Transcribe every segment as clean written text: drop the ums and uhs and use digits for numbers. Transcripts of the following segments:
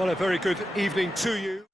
Well, a very good evening to you.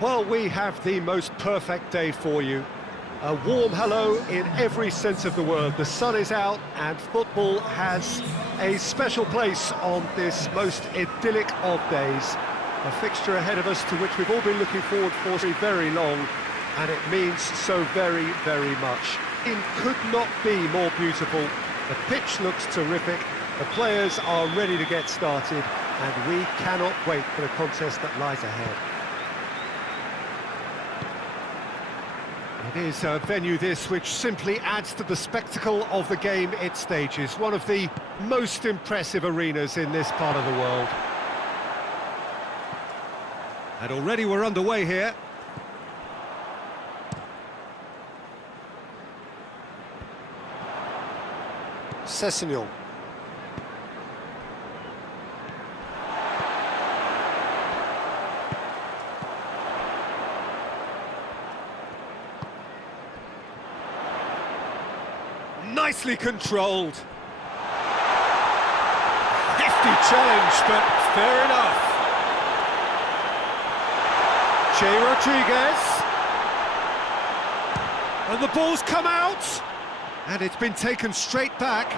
Well, we have the most perfect day for you. A warm hello in every sense of the word. The sun is out and football has a special place on this most idyllic of days. A fixture ahead of us to which we've all been looking forward for very long, and it means so very, very much. It could not be more beautiful. The pitch looks terrific. The players are ready to get started, and we cannot wait for the contest that lies ahead. It is a venue this which simply adds to the spectacle of the game it stages. One of the most impressive arenas in this part of the world. And already we're underway here. Sessegnon. Nicely controlled. Hefty challenge, but fair enough. Che Rodriguez. And the ball's come out. And it's been taken straight back.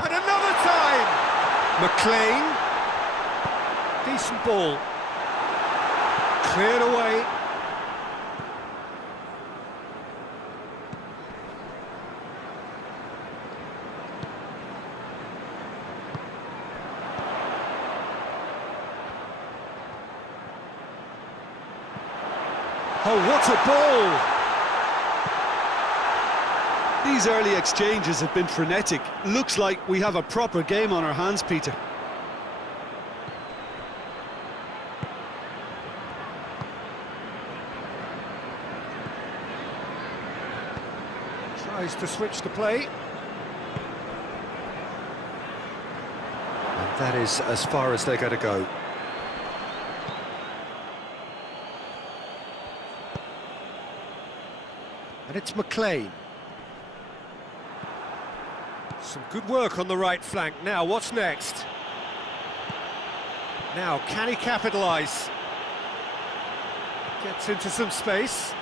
And another time! McLean. Decent ball. Cleared away. Oh, what a ball! These early exchanges have been frenetic. Looks like we have a proper game on our hands, Peter. Tries to switch the play. And that is as far as they're going to go. And it's McLean. Some good work on the right flank. Now, what's next? Now, can he capitalise? Gets into some space.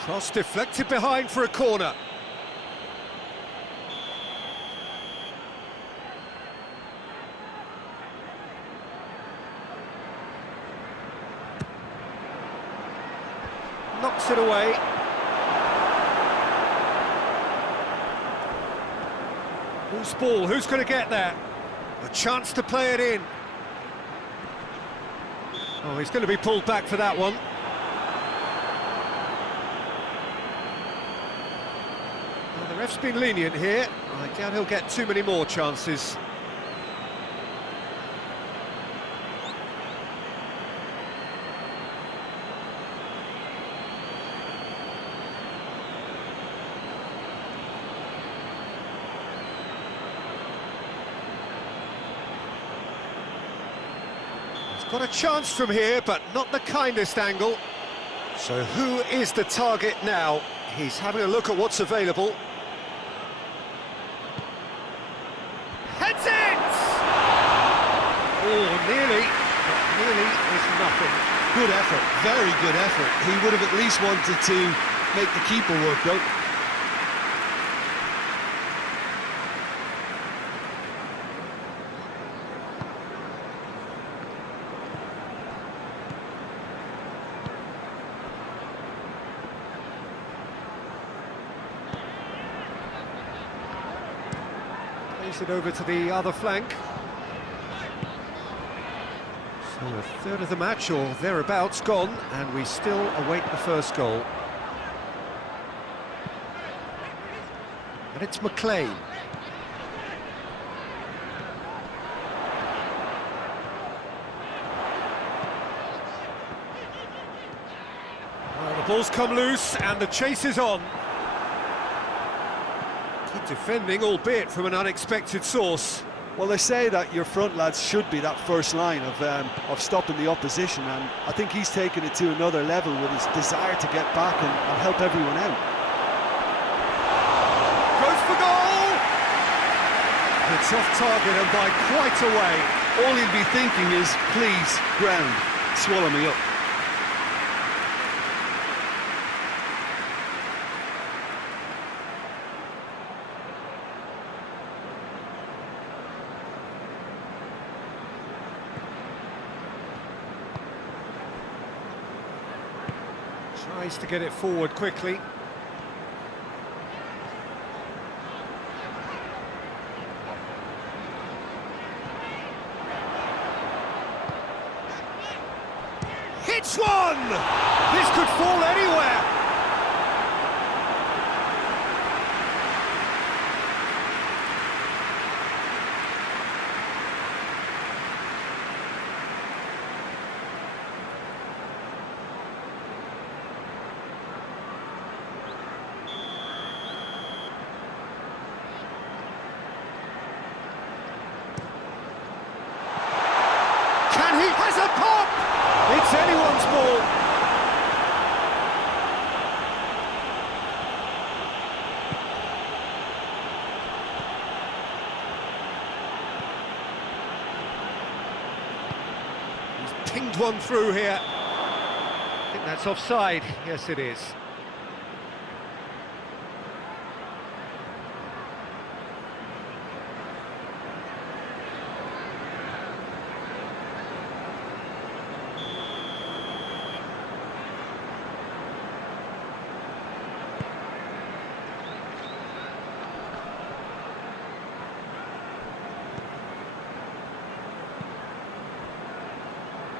Cross deflected behind for a corner. Knocks it away. Loose ball, who's going to get there? A chance to play it in. Oh, he's going to be pulled back for that one. Well, the ref's been lenient here. I doubt he'll get too many more chances. Got a chance from here, but not the kindest angle. So who is the target now? He's having a look at what's available. Heads it! Oh, nearly, but nearly is nothing. Good effort, very good effort. He would have at least wanted to make the keeper work, though. Plays it over to the other flank. So a third of the match, or thereabouts, gone, and we still await the first goal. And it's McLean. Well, the ball's come loose, and the chase is on. Good defending, albeit from an unexpected source. Well, they say that your front lads should be that first line of stopping the opposition, and I think he's taken it to another level with his desire to get back and help everyone out. Goes for goal! It's off target and by quite a way. All he'll be thinking is, please, ground, swallow me up. Tries to get it forward quickly. Hits one! This could fall anywhere! He has a pop! It's anyone's ball. He's pinged one through here. I think that's offside. Yes, it is.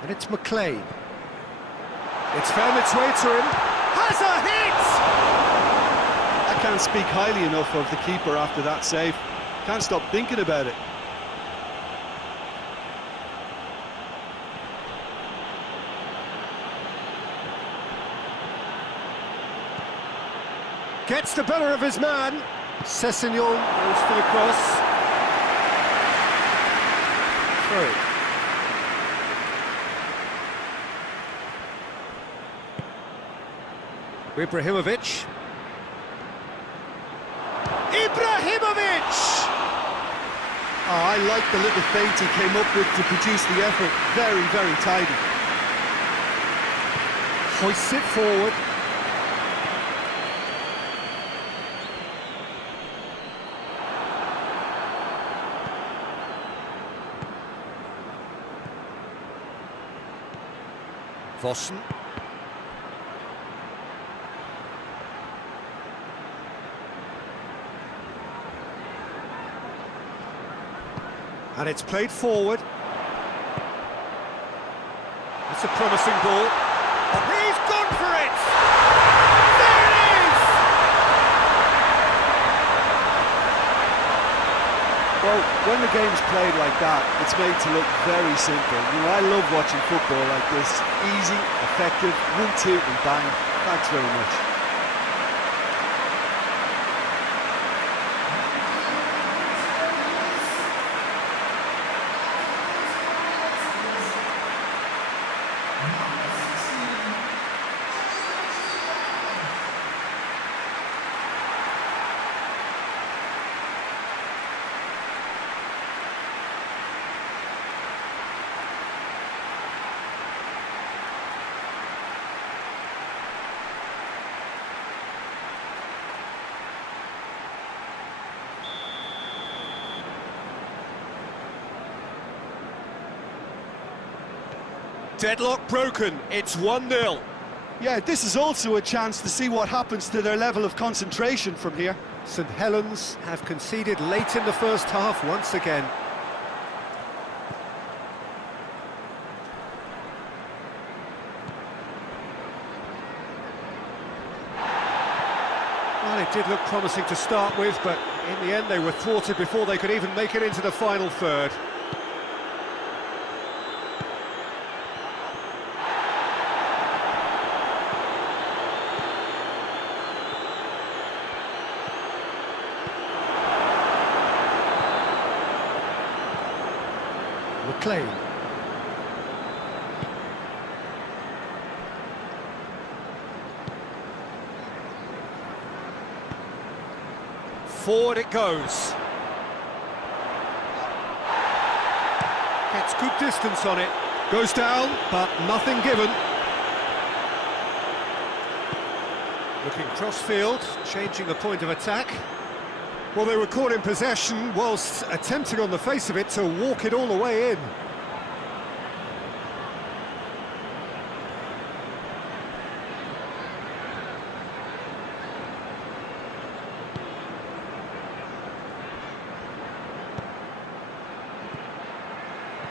And it's McLean. It's found its way to him. Has a hit! I can't speak highly enough of the keeper after that save. Can't stop thinking about it. Gets the better of his man. Sessegnon goes for the cross. Through. Ibrahimovic. Oh, I like the little feint he came up with to produce the effort. Very, very tidy. Hoists it forward. Vossen. And it's played forward. It's a promising ball. He's gone for it! There it is! Well, when the game's played like that, it's made to look very simple. You know, I love watching football like this. Easy, effective, 1-2 and bang. Thanks very much. Deadlock broken, it's 1-0. Yeah, this is also a chance to see what happens to their level of concentration from here. Saint Helens have conceded late in the first half once again. Well, it did look promising to start with, but in the end they were thwarted before they could even make it into the final third. McLean. Forward it goes. Gets good distance on it. Goes down, but nothing given. Looking cross-field, changing the point of attack. Well, they were caught in possession whilst attempting on the face of it to walk it all the way in.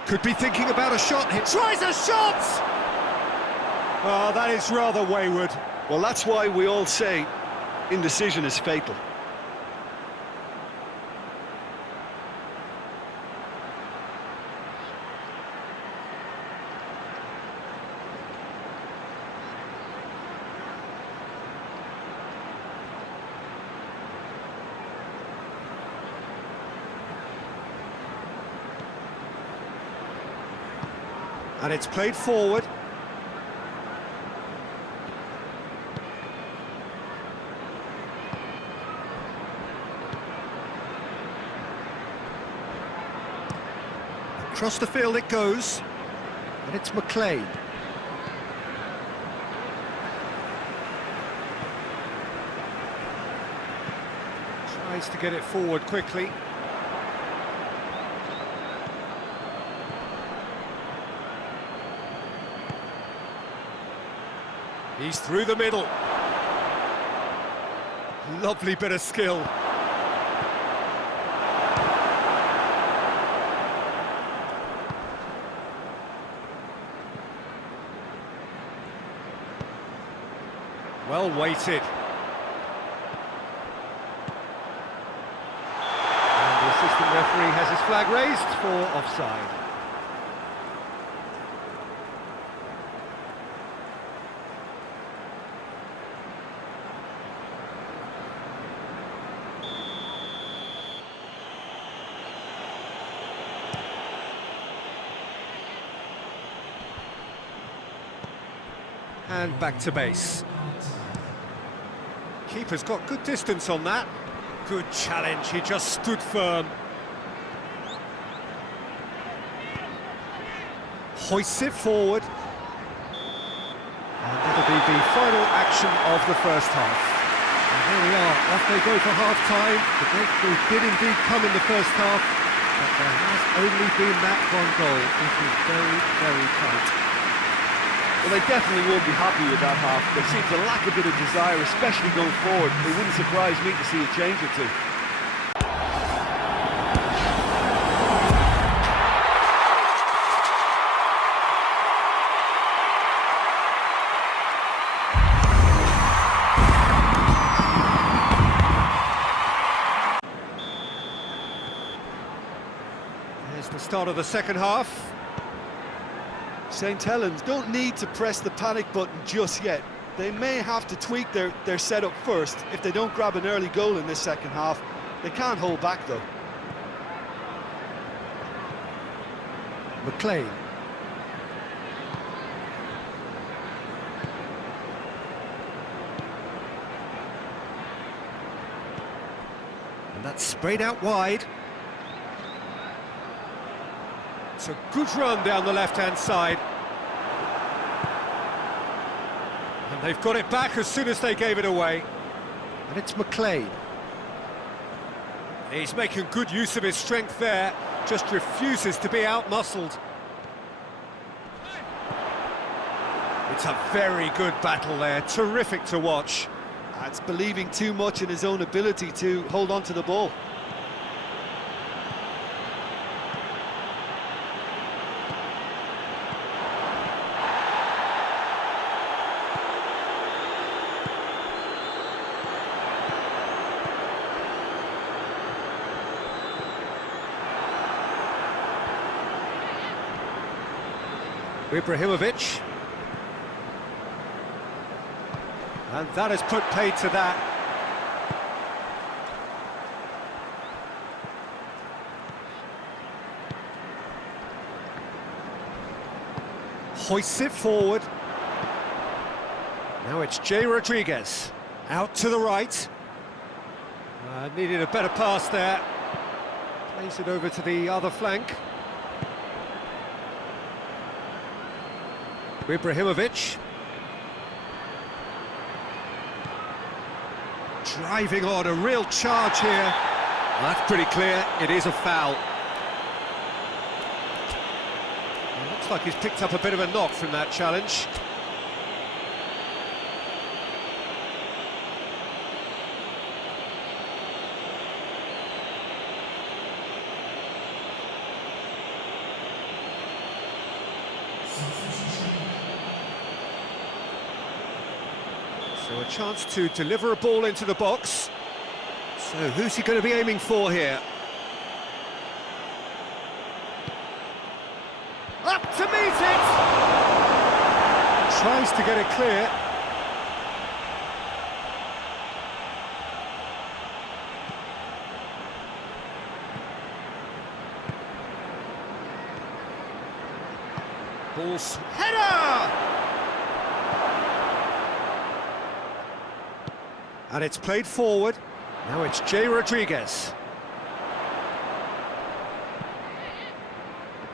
Could be thinking about a shot. He tries a shot! Oh, that is rather wayward. Well, that's why we all say indecision is fatal. And it's played forward. Across the field it goes. And it's McLean. Tries to get it forward quickly. He's through the middle. Lovely bit of skill. Well weighted. And the assistant referee has his flag raised for offside. And back to base. Keeper's got good distance on that. Good challenge, he just stood firm. Hoists it forward. And that'll be the final action of the first half. And here we are, off they go for half-time. The breakthrough did indeed come in the first half, but there has only been that one goal. It is very, very tight. Well, they definitely won't be happy with that half. They seem to lack a bit of desire, especially going forward. It wouldn't surprise me to see a change or two. There's the start of the second half. Saint Helens don't need to press the panic button just yet. They may have to tweak their setup first if they don't grab an early goal in this second half. They can't hold back though. McLean. And that's sprayed out wide. It's a good run down the left-hand side. And they've got it back as soon as they gave it away. And it's McLean. He's making good use of his strength there, just refuses to be out-muscled. It's a very good battle there, terrific to watch. That's believing too much in his own ability to hold on to the ball. Ibrahimovic. And that has put paid to that. Hoists it forward. Now it's Jay Rodriguez. Out to the right. Needed a better pass there. Plays it over to the other flank. Ibrahimovic. Driving on, a real charge here. Well, that's pretty clear, it is a foul. It looks like he's picked up a bit of a knock from that challenge. So a chance to deliver a ball into the box. So who's he going to be aiming for here? Up to meet it! Tries to get it clear. Ball's header! And it's played forward. Now it's Jay Rodriguez.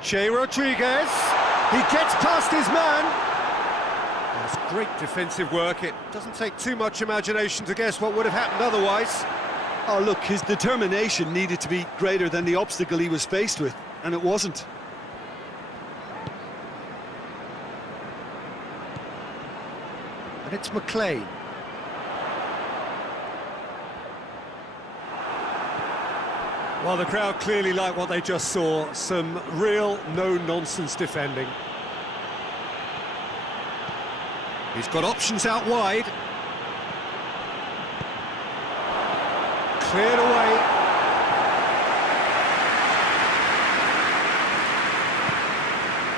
Jay Rodriguez. He gets past his man. That's great defensive work. It doesn't take too much imagination to guess what would have happened otherwise. Oh, look, his determination needed to be greater than the obstacle he was faced with, and it wasn't. And it's McLean. Well, the crowd clearly like what they just saw. Some real no-nonsense defending. He's got options out wide. Cleared away.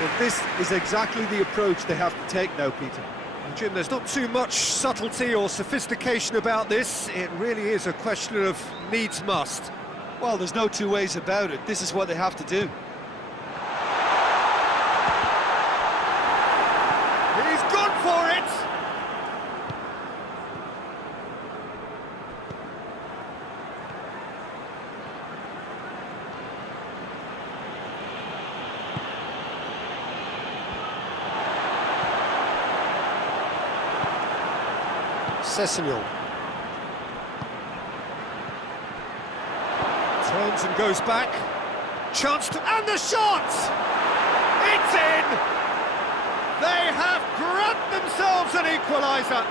Well, this is exactly the approach they have to take now, Peter. Jim, there's not too much subtlety or sophistication about this. It really is a question of needs must. Well, there's no two ways about it. This is what they have to do. He's gone for it! Sessegnon. Turns and goes back. Chance to... and the shot! It's in! They have grabbed themselves an equaliser.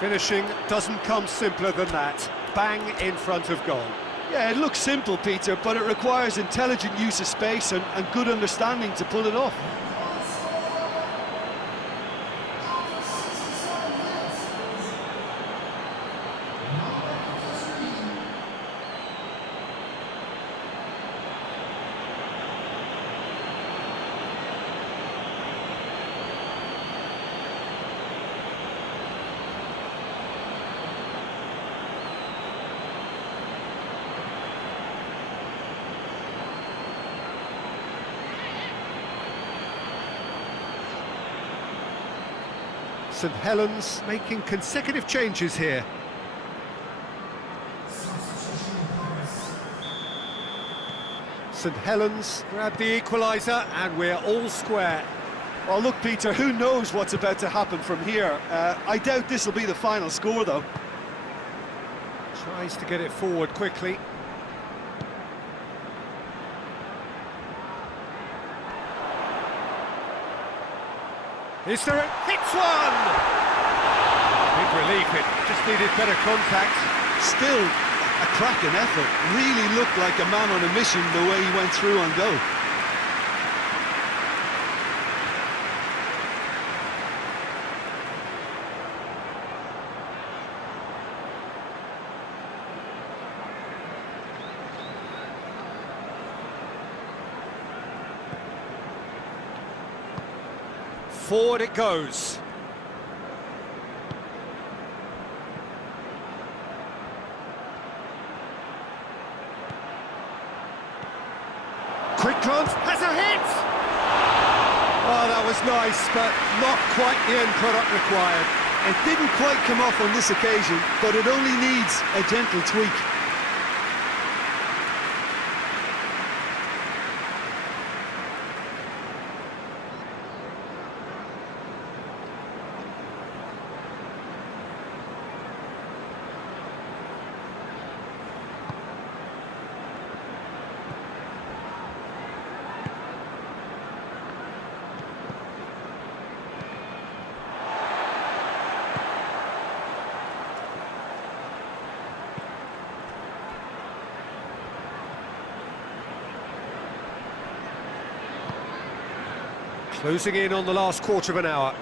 Finishing doesn't come simpler than that. Bang in front of goal. Yeah, it looks simple, Peter, but it requires intelligent use of space and good understanding to pull it off. Saint Helens making consecutive changes here. Saint Helens grab the equaliser and we're all square. Well, look, Peter, who knows what's about to happen from here? I doubt this will be the final score, though. Tries to get it forward quickly. Is there a... hits one! Big relief, it just needed better contact. Still a cracking effort. Really looked like a man on a mission the way he went through on goal. Forward it goes. Quick glance, has a hit! Oh, that was nice, but not quite the end product required. It didn't quite come off on this occasion, but it only needs a gentle tweak. Closing in on the last quarter of an hour.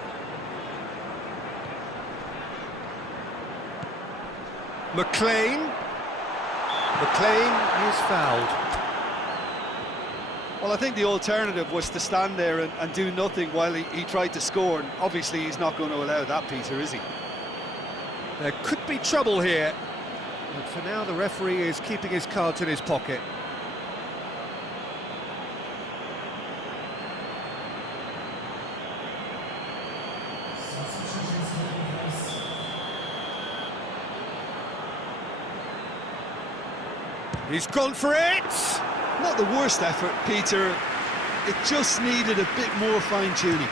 McLean. McLean is fouled. Well, I think the alternative was to stand there and do nothing while he tried to score, and obviously he's not going to allow that, Peter, is he? There could be trouble here, but for now the referee is keeping his cards in his pocket. He's gone for it! Not the worst effort, Peter. It just needed a bit more fine-tuning.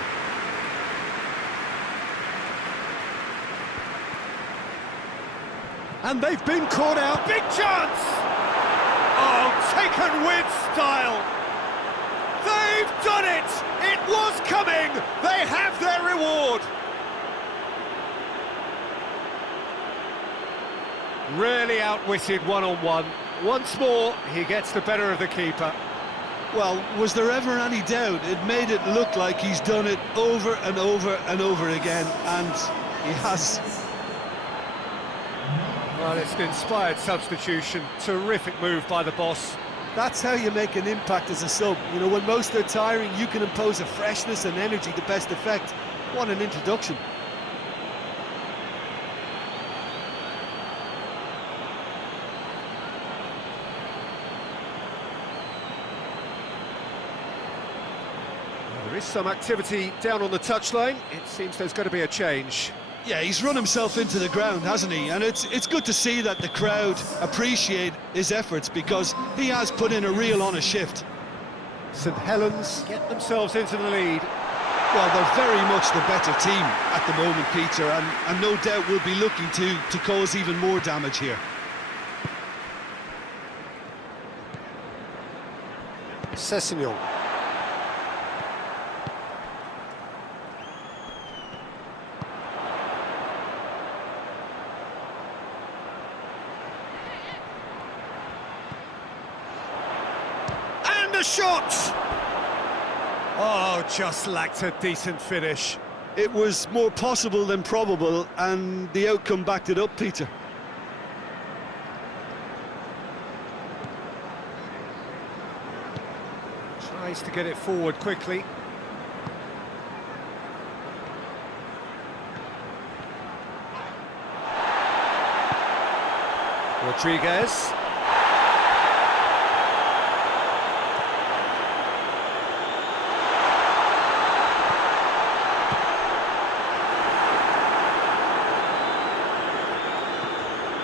And they've been caught out. Big chance! Oh, taken with style! They've done it! It was coming! They have their reward! Really outwitted one-on-one. Once more, he gets the better of the keeper. Well, was there ever any doubt? It made it look like he's done it over and over and over again, and he has. Well, it's an inspired substitution. Terrific move by the boss. That's how you make an impact as a sub. You know, when most are tiring, you can impose a freshness and energy to best effect. What an introduction. There is some activity down on the touchline. It seems there's going to be a change. Yeah, he's run himself into the ground, hasn't he? And it's good to see that the crowd appreciate his efforts, because he has put in a real honest shift. St Helens get themselves into the lead. Well, they're very much the better team at the moment, Peter, and no doubt will be looking to cause even more damage here. Sessegnon. Shot! Oh, just lacked a decent finish. It was more possible than probable, and the outcome backed it up, Peter. Tries to get it forward quickly. Rodriguez.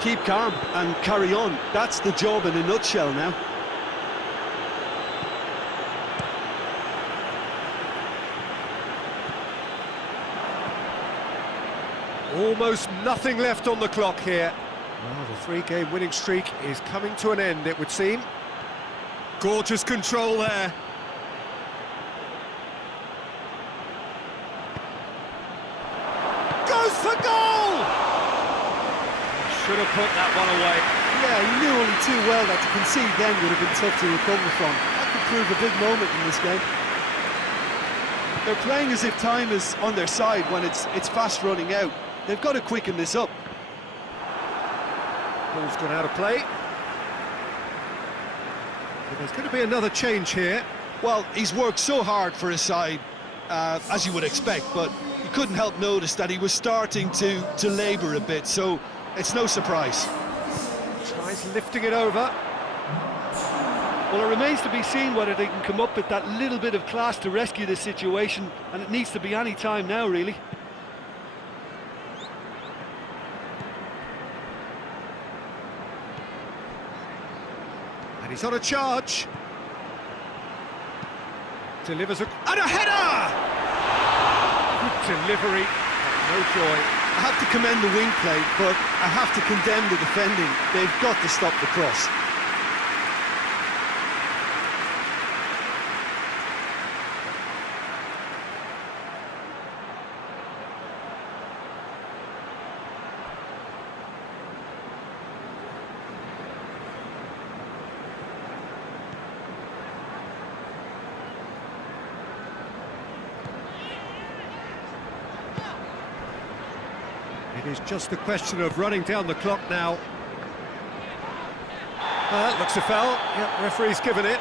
Keep calm and carry on. That's the job in a nutshell now. Almost nothing left on the clock here. Well, the three-game winning streak is coming to an end, it would seem. Gorgeous control there. Goes for goal! Should have put that one away. Yeah, he knew only too well that to concede then would have been tough to recover from. That could prove a big moment in this game. They're playing as if time is on their side when it's fast running out. They've got to quicken this up. Ball's gone out of play. But there's going to be another change here. Well, he's worked so hard for his side, as you would expect, but you couldn't help notice that he was starting to labour a bit, so it's no surprise. Tries lifting it over. Well, it remains to be seen whether they can come up with that little bit of class to rescue this situation, and it needs to be any time now, really. And he's on a charge. Delivers and a header! Good delivery, but no joy. I have to commend the wing play, but I have to condemn the defending. They've got to stop the cross. It is just a question of running down the clock now. Looks a foul. Yep, referee's given it.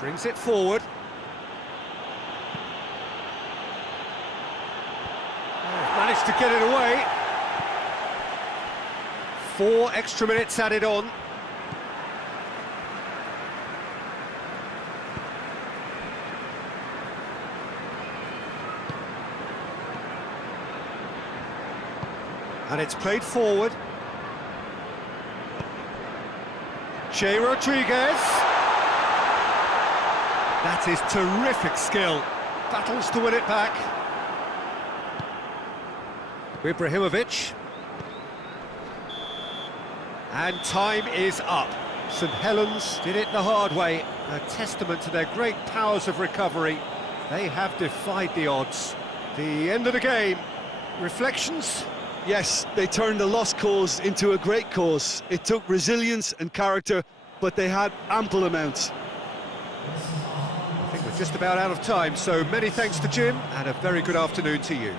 Brings it forward. Oh, managed to get it away. 4 extra minutes added on. And it's played forward. Che Rodriguez. That is terrific skill. Battles to win it back. Ibrahimovic. And time is up. Saint Helens did it the hard way, a testament to their great powers of recovery. They have defied the odds. The end of the game. Reflections? Yes, they turned a lost cause into a great cause. It took resilience and character, but they had ample amounts. I think we're just about out of time, so many thanks to Jim, and a very good afternoon to you.